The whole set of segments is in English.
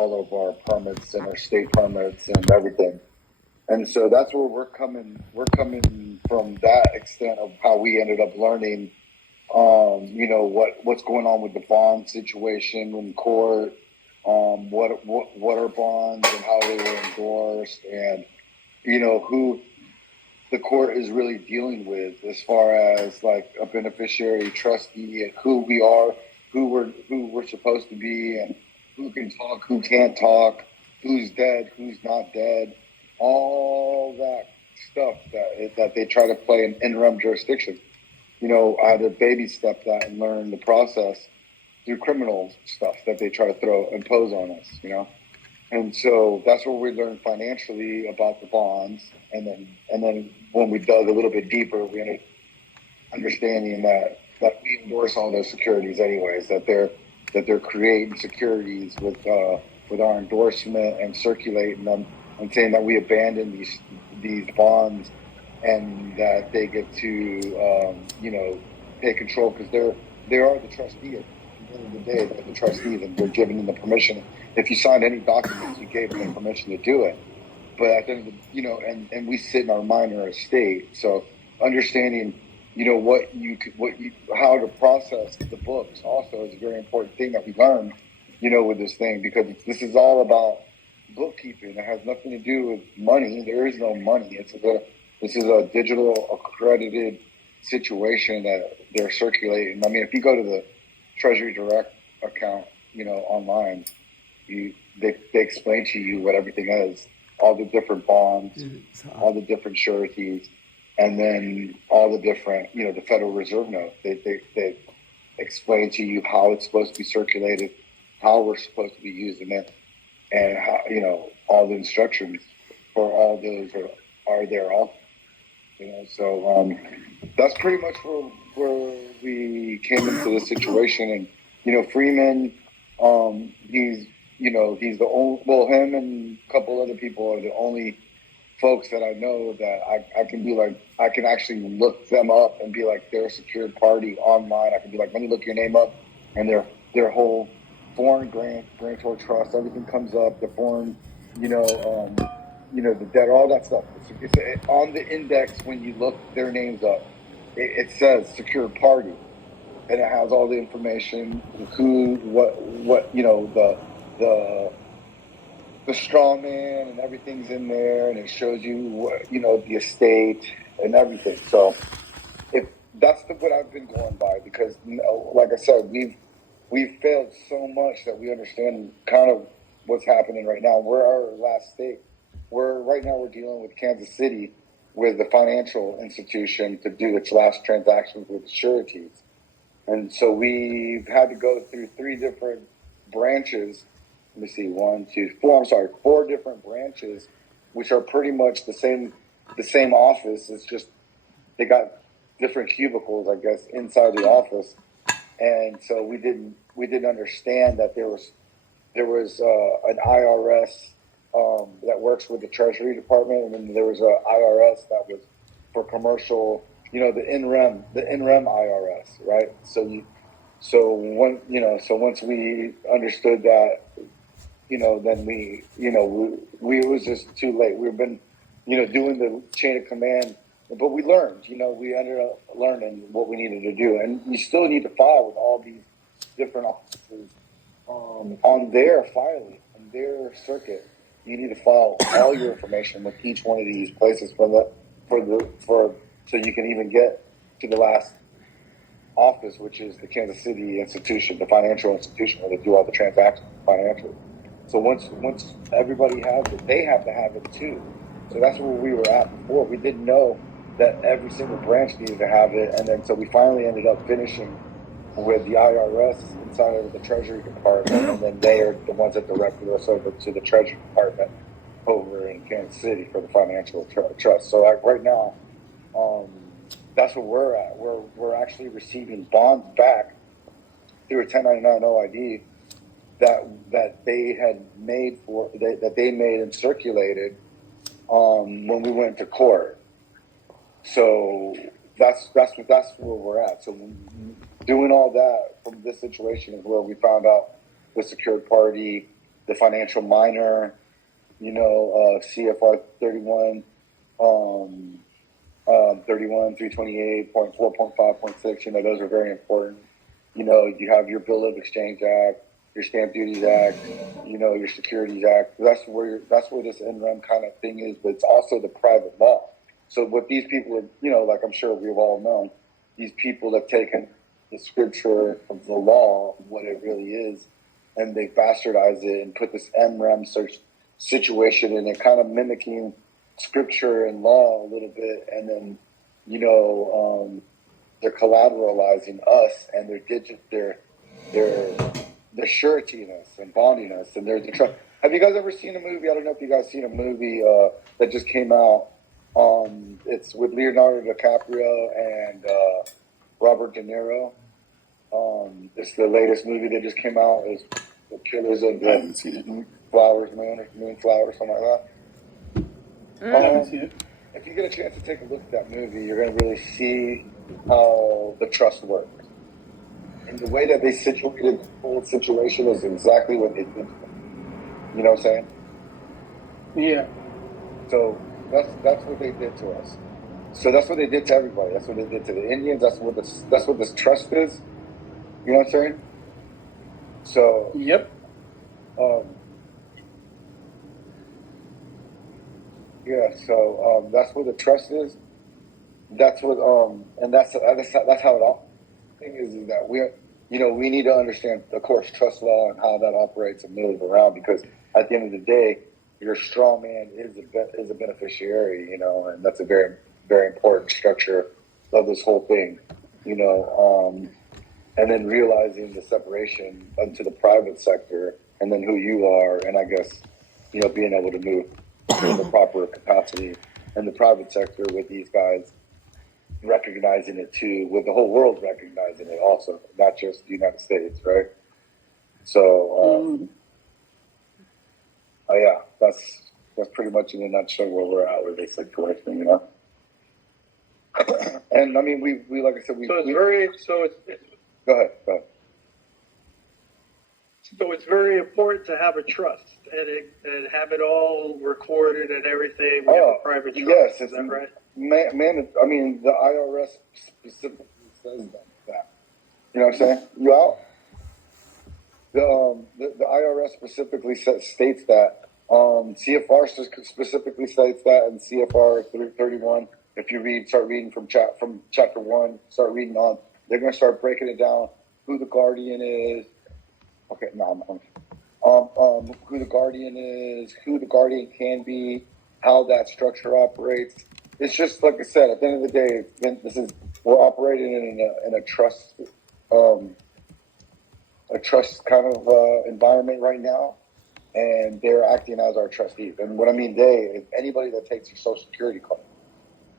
all of our permits and our state permits and everything. And so that's where we're coming. We're coming from that extent of how we ended up learning, what's going on with the bond situation in court, what are bonds and how they were endorsed, and who the court is really dealing with as far as like a beneficiary trustee and who we are, who we're supposed to be, and who can talk, who can't talk, who's dead, who's not dead, all that stuff that they try to play in interim jurisdiction. I had to baby step that and learn the process through criminal stuff that they try to impose on us, And so that's where we learned financially about the bonds. And then when we dug a little bit deeper, we ended up understanding that we endorse all those securities anyways, that they're creating securities with our endorsement and circulating them and saying that we abandon these bonds and that they get to, take control because they are the trustee. At the end of the day, they're the trustee and they're giving them the permission. If you signed any documents, you gave them permission to do it. But at the end of the, and we sit in our minor estate. So understanding, how to process the books also is a very important thing that we learned, with this thing, because this is all about bookkeeping. It has nothing to do with money. There is no money. This is a digital accredited situation that they're circulating. I mean, if you go to the Treasury Direct account, online, they explain to you what everything is, all the different bonds, all the different sureties, and then all the different, the Federal Reserve note. They explain to you how it's supposed to be circulated, how we're supposed to be using it, and how, all the instructions for all those are there also. So that's pretty much where we came into the situation. And, Freeman, he's the only, him and a couple other people are the only folks that I know that I can be like, I can actually look them up and be like, they're a secured party online. I can be like, let me look your name up, and their whole foreign grantor trust, everything comes up, the foreign, the debt, all that stuff. It's on the index when you look their names up. It says secured party, and it has all the information, who, what, the straw man and everything's in there, and it shows you what, the estate and everything. So if that's what I've been going by, because like I said, we've failed so much that we understand kind of what's happening right now. We're our last state. Right now we're dealing with Kansas City with the financial institution to do its last transactions with sureties. And so we've had to go through 3 different branches. Let me see, 4 different branches, which are pretty much the same office. It's just they got different cubicles, I guess, inside the office. And so we didn't understand that there was an IRS that works with the Treasury Department, and then there was a IRS that was for commercial, the NREM IRS, right? So once we understood that, then we it was just too late. We've been, doing the chain of command, but we learned, we ended up learning what we needed to do, and you still need to file with all these different offices on their filing, on their circuit. You need to file all your information with each one of these places so you can even get to the last office, which is the Kansas City institution, the financial institution where they do all the transactions financially. So once everybody has it, they have to have it too. So that's where we were at before. We didn't know that every single branch needed to have it, and then so we finally ended up finishing with the IRS inside of the Treasury Department, and then they are the ones that directed us over to the Treasury Department over in Kansas City for the financial trust. So right now, that's where we're at. We're actually receiving bonds back through a 1099 OID that they had made that they made and circulated when we went to court. So that's where we're at. So doing all that from this situation is where we found out the secured party, the financial minor, CFR 31, 31, 328.4.5.6, those are very important. You have your Bill of Exchange Act, your Stamp Duties Act, your Securities Act. That's where this NREM kind of thing is, but it's also the private law. So what these people are, like I'm sure we've all known, these people have taken the scripture of the law, what it really is, and they bastardized it and put this MREM search situation in it, kind of mimicking scripture and law a little bit, and then, they're collateralizing us, and they're suretying us and bonding us, and they're the trust. Have you guys ever seen a movie? I don't know if you guys seen a movie that just came out. It's with Leonardo DiCaprio and Robert De Niro. It's the latest movie that just came out. It's The Killers of the Moonflower, something like that. I haven't seen it. If you get a chance to take a look at that movie, you're going to really see how the trust works. And the way that they situated the whole situation is exactly what they did to them. You know what I'm saying? Yeah. So that's what they did to us. So that's what they did to everybody. That's what they did to the Indians. That's what this trust is. You know what I'm saying? So yep. Yeah. So that's what the trust is. That's what and that's how it all. Thing is that we need to understand, of course, trust law and how that operates and move around, because at the end of the day, your straw man is a beneficiary, and that's a very, very important structure of this whole thing, and then realizing the separation into the private sector, and then who you are, and I guess, being able to move in the proper capacity in the private sector with these guys, recognizing it too, with the whole world recognizing it also, not just the United States, right? So, yeah, that's pretty much in a nutshell where we're at with this situation, And I mean, we like I said, go ahead. So it's very important to have a trust and have it all recorded and everything. We have a private trust. Yes, is that right? Man, I mean, the IRS specifically says that. You know what I'm saying? You out? The IRS specifically states that. CFR specifically states that, and CFR 31. If you start reading from chapter 1, start reading on. They're going to start breaking it down. Who the guardian is. Okay, no, who the guardian is, who the guardian can be, how that structure operates. It's just like I said. At the end of the day, we're operating in a trust, kind of environment right now, and they're acting as our trustees. And what I mean they is anybody that takes your Social Security card.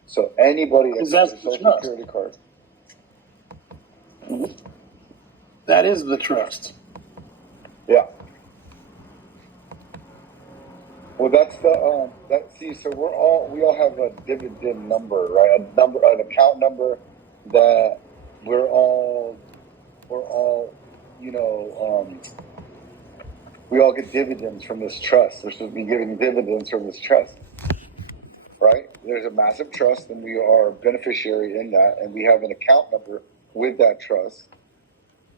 So anybody that takes your Social Security card. That is the trust. Yeah. Well, that's the so we all have a dividend number, right? An account number that we're all we all get dividends from this trust. We're supposed to be getting dividends from this trust, right? There's a massive trust, and we are a beneficiary in that, and we have an account number with that trust,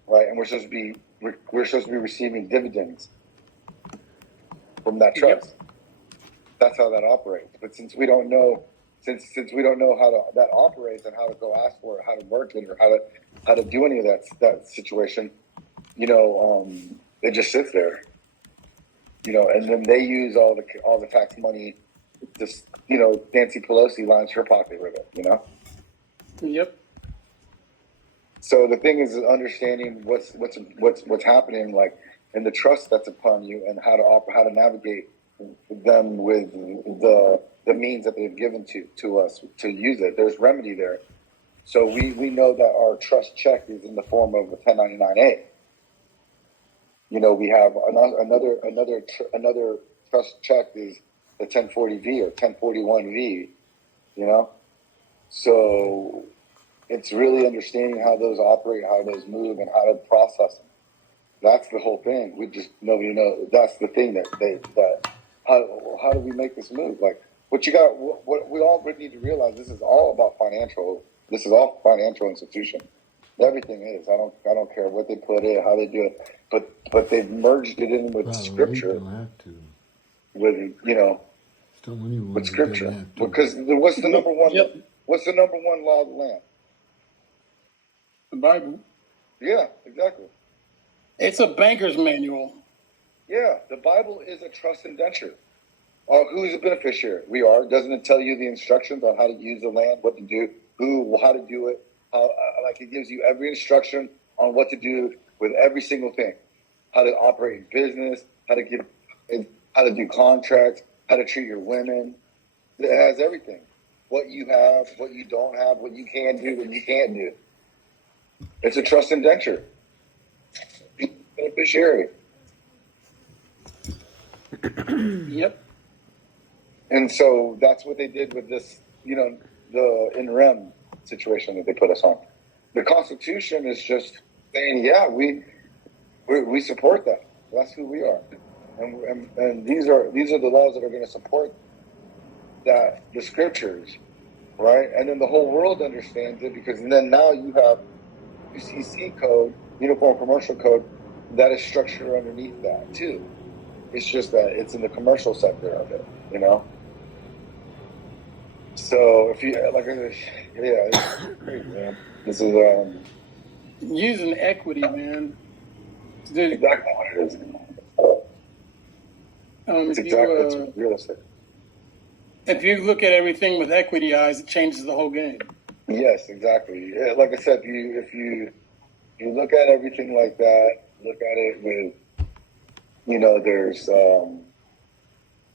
right? And we're supposed to be receiving dividends from that trust. Yep. That's how that operates. But since we don't know, since we don't know how that operates and how to go ask for it, how to work it, or how to do any of that situation, it just sits there, and then they use all the tax money. Just Nancy Pelosi lines her pocket with it, Yep. So the thing is understanding what's happening, like, in the trust that's upon you, and how to navigate them with the means that they've given to us to use it. There's remedy there. So we know that our trust check is in the form of a 1099-A. We have another trust check is the 1040-V or 1041-V. So it's really understanding how those operate, how those move, and how to process them. That's the whole thing. Nobody knows. That's the thing how do we make this move? Like, what we all need to realize, this is all about this is all financial institution. Everything is. I don't care what they put in, how they do it, but they've merged it in with scripture. Don't have to. With with scripture. Because what's the number one? Yep. What's the number one law of the land? The Bible. Yeah, exactly. It's a banker's manual. Yeah, the Bible is a trust indenture. Who's the beneficiary? We are. Doesn't it tell you the instructions on how to use the land, what to do, how to do it? Like it gives you every instruction on what to do with every single thing. How to operate in business, how to do contracts, how to treat your women. It has everything. What you have, what you don't have, what you can do, what you can't do. It's a trust indenture. Beneficiary. Yep. And so that's what they did with this, the in rem situation that they put us on. The Constitution is just saying, yeah, we support that. That's who we are, and these are the laws that are going to support that, the scriptures, right? And then the whole world understands it, because then now you have UCC code, Uniform Commercial Code, that is structured underneath that too. It's just that it's in the commercial sector of it, So if you it's great, man. This is using equity, man. exactly what it is. It's realistic. If you look at everything with equity eyes, it changes the whole game. Yes, exactly. Like I said, if you look at everything like that, look at it with, there's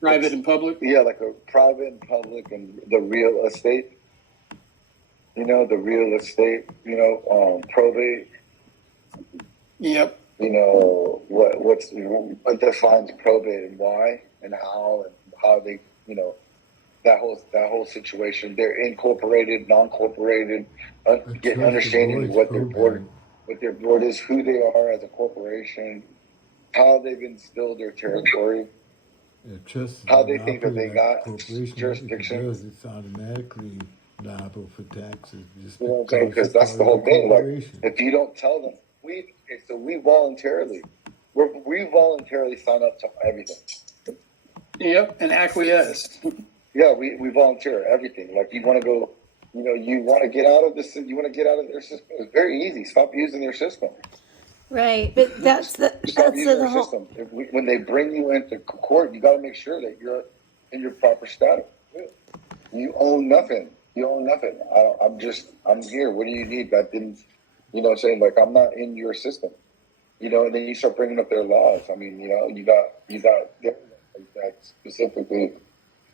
Private and public. Yeah, like a private and public, and the real estate. The real estate. Probate. Yep. What defines probate and why and how they, that whole situation. They're incorporated, non-corporated, getting understanding what their board is, who they are as a corporation, how they've instilled their territory, how they think that they got jurisdiction. It's automatically liable for taxes. Because that's the whole thing. Like, if you don't tell them, we voluntarily sign up to everything. Yep, and acquiesce. Yeah, we volunteer everything. Like, you want to go, you want to get out of this, you want to get out of their system. It's very easy. Stop using their system. Right, but that's the whole system. When they bring you into court, you got to make sure that you're in your proper status. You own nothing. I'm here. What do you need? That didn't, saying, like, I'm not in your system. And then you start bringing up their laws. I mean, you got that specifically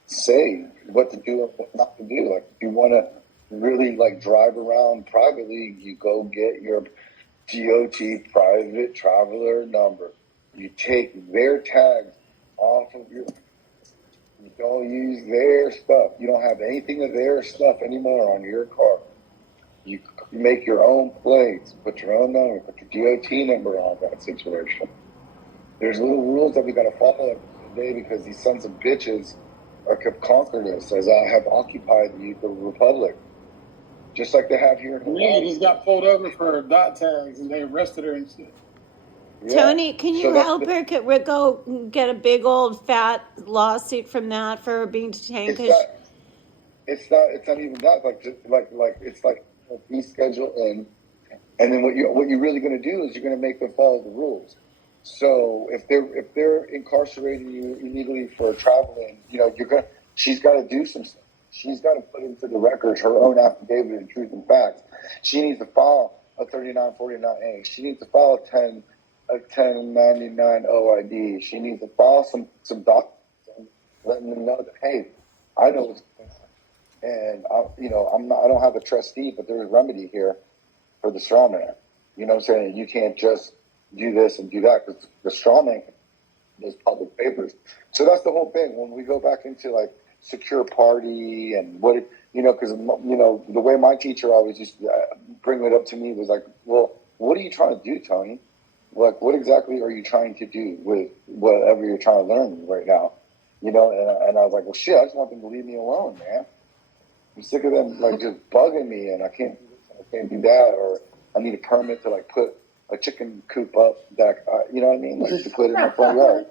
say what to do and what not to do. Like, if you want to really, like, drive around privately, you go get your DOT private traveler number. You take their tags off of you don't use their stuff. You don't have anything of their stuff anymore on your car. You make your own plates, put your own number, put your DOT number on that situation. There's little rules that we got to follow today, because these sons of bitches have conquered us, as I have occupied the republic. Just like they have here in Hawaii. He just got pulled over for dot tags, and they arrested her and shit. Yeah. Tony, can you help her go get a big old fat lawsuit from that for her being detained? It's not even that. Like it's like a fee schedule in, and then what you're really going to do is you're going to make them follow the rules. So if they're incarcerating you illegally for traveling, she's got to do some stuff. She's got to put into the records her own affidavit of truth and facts. She needs to file a 3949A. She needs to file a 1099 OID. She needs to file some documents and letting them know that, hey, I know what's going on. And I don't have a trustee, but there's a remedy here for the straw man. You know what I'm saying? You can't just do this and do that, because the straw man does public papers. So that's the whole thing. When we go back into, like, secure party and because the way my teacher always used to bring it up to me was like, well, what are you trying to do, Tony? Like, what exactly are you trying to do with whatever you're trying to learn right now? You know, and I was like, well, shit, I just want them to leave me alone, man. I'm sick of them like just bugging me, and I can't do this, and I can't do that, or I need a permit to like put a chicken coop up that, you know what I mean, like to put in my front yard.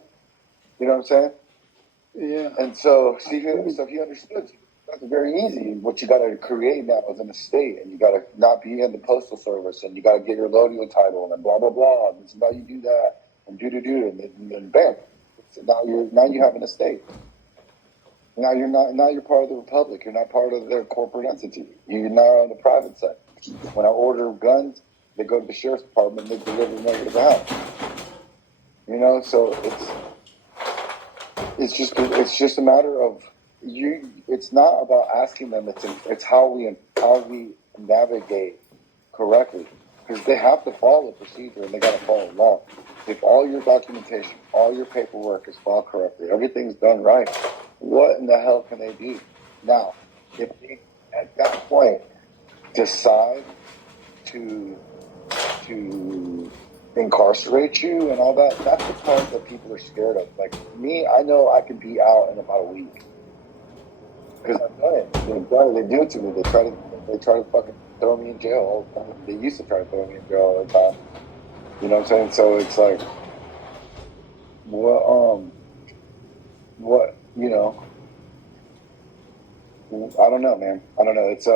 You know what I'm saying? Yeah. And so, so he understood. That's very easy. What you got to create now is an estate, and you got to not be in the postal service, and you got to get your Lodial title, and blah blah blah. And this is how you do that, and do, and then bam. So now you have an estate. Now you're not. Now you're part of the republic. You're not part of their corporate entity. You're now on the private side. When I order guns, they go to the sheriff's department. And they deliver them over to the house. You know, so it's just a matter of you. It's not about asking them. It's how we navigate correctly, because they have to follow procedure and they got to follow law. If all your documentation, all your paperwork is filed correctly, everything's done right, what in the hell can they do? Now, if they at that point decide to incarcerate you and all that, that's the part that people are scared of. Like me, I know I could be out in about a week because I've done it. They've done it. They do it to me. They try to fucking throw me in jail all the time. They used to try to throw me in jail all the time. You know what I'm saying? So it's like, what, you know, I don't know, man. I don't know. It's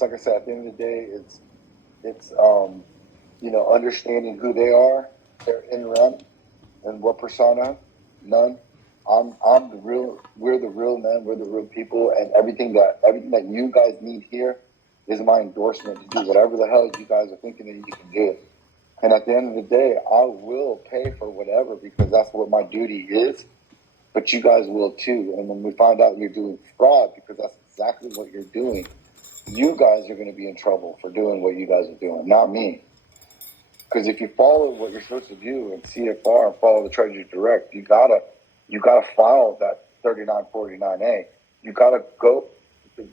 like I said, at the end of the day, it's you know, understanding who they are, their in rem, and what persona. None. I'm the real. We're the real men. We're the real people, and everything that you guys need here is my endorsement to do whatever the hell you guys are thinking that you can do. And at the end of the day, I will pay for whatever because that's what my duty is. But you guys will too. And when we find out you're doing fraud, because that's exactly what you're doing, you guys are going to be in trouble for doing what you guys are doing, not me. Because if you follow what you're supposed to do and CFR and follow the Treasury Direct, you gotta file that 3949A. You gotta go to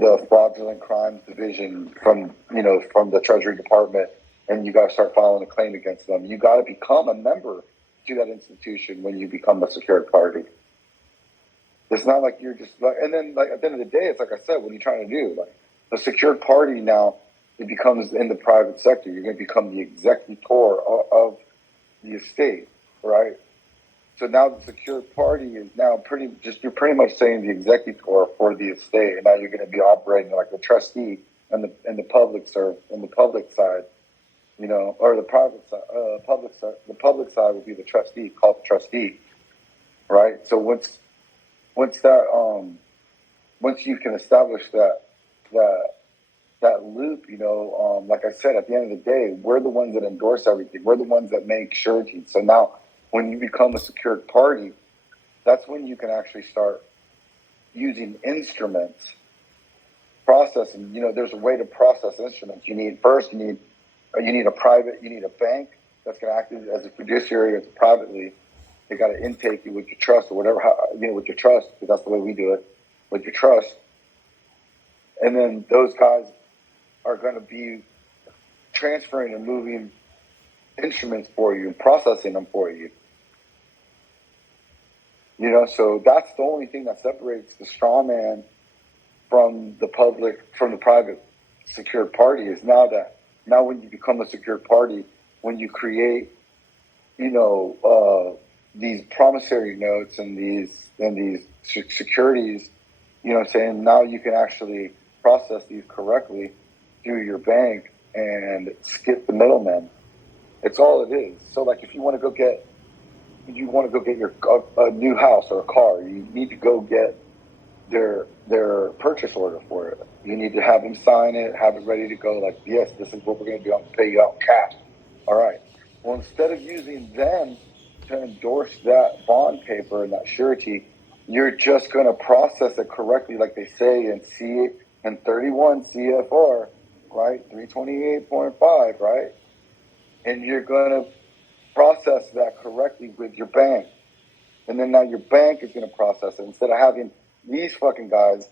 the fraudulent crimes division from the Treasury Department, and you gotta start filing a claim against them. You gotta become a member to that institution when you become a secured party. It's not like you're just like, and then like at the end of the day, it's like I said, what are you trying to do? Like a secured party now, it becomes in the private sector. You're going to become the executor of the estate, right? So now the secured party is now you're pretty much saying the executor for the estate, and now you're going to be operating like the trustee and the public side, you know, or the private side, the public side would be the trustee, called the trustee, right? So once you can establish that loop, you know, like I said, at the end of the day, we're the ones that endorse everything. We're the ones that make surety. So now when you become a secured party, that's when you can actually start using instruments, processing. You know, there's a way to process instruments. You need a bank that's going to act as a fiduciary as privately. They got to intake you with your trust or whatever, with your trust, because that's the way we do it, with your trust. And then those guys are going to be transferring and moving instruments for you and processing them for you. You know, so that's the only thing that separates the straw man from the private secured party is now when you become a secured party, when you create, you know, these promissory notes and these securities, you know what I'm saying? Now you can actually process these correctly through your bank and skip the middleman. It's all it is. So like if you want to go get a new house or a car, you need to go get their purchase order for it. You need to have them sign it, have it ready to go. Like, yes, this is what we're going to do. I'm going to pay you out cash. All right. Well, instead of using them to endorse that bond paper and that surety, you're just going to process it correctly, like they say in 31 CFR, right? 328.5, right? And you're going to process that correctly with your bank. And then now your bank is going to process it instead of having these fucking guys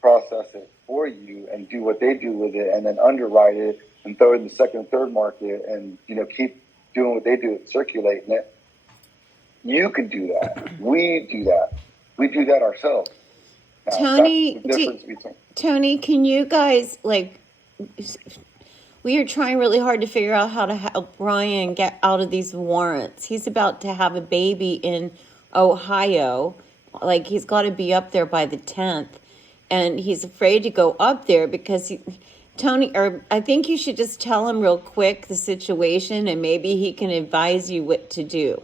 process it. for you and do what they do with it, and then underwrite it and throw it in the second and third market, and keep doing what they do, circulating it. You can do that. We do that. We do that ourselves. Now, Tony, that's the difference between. Tony, can you guys we are trying really hard to figure out how to help Ryan get out of these warrants. He's about to have a baby in Ohio. He's got to be up there by the 10th. And he's afraid to go up there because I think you should just tell him real quick the situation, and maybe he can advise you what to do.